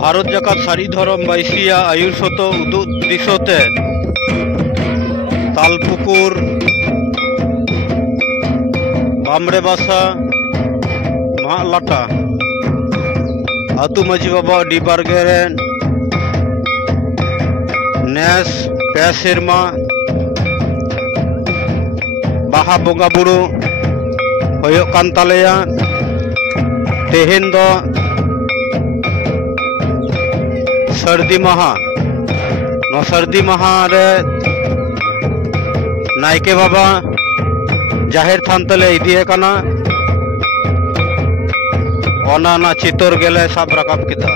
भारत जाकात सारी धरम बाइसिया आयुर्शत उदुग दिसते तालपुकुर बामड़े बासा महालाटा आतु माजी बाबा डिबारगे नेस पे सेरमा बाहा बंगा बुरु होयोग कान तालेया तेहेन दो सर्दी माहा नो सर्दी माहा रे नायके बाबा जाहिर थान तले इदिए काना ओना ना चितोर गेले साब राकाब किदा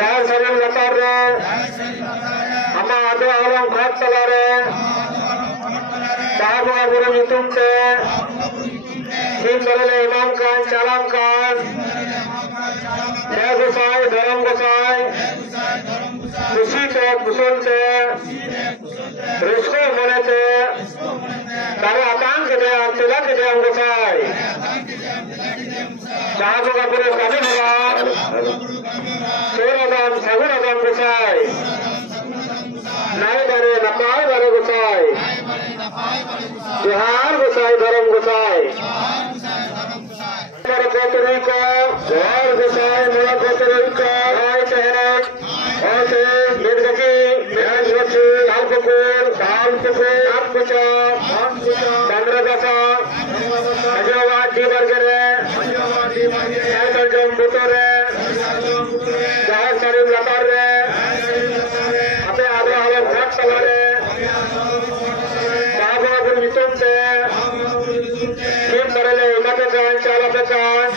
Jahar Sarim Latar re Ama Adu Alam Khat Tala re Jahar Bunga Buru Nyutum te Sim Dalile Imam Khan Chalam Khan Jai Gosai Dharam Gosai Kushi te Kusul te Rusko Mone te Tare Atang ke de Tilak ke de Gosai Jahar Bunga Buru Kami Bhagan Suradam Saguradam Gosai Nai Bare Napai Bare Gosai Jihar Gosai Dharam Gosai Mara Koturiko Jihar Gosai Mara Koturiko Hai Tehet Ose Mirgaki Mirgaki Alpukur Alpukur Atpucha Chandragasa Ajawati Bargare Saital Jam Butore Jahar Sarim Latar re Ape Adu Alam Khat Tala re Jahar Bunga Buru Nyutum te Sim Dalile Imam Khan Chalam Khan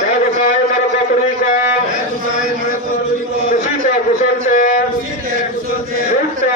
Jai Gosai Mara Koturiko Kushi te Kusul te Rup te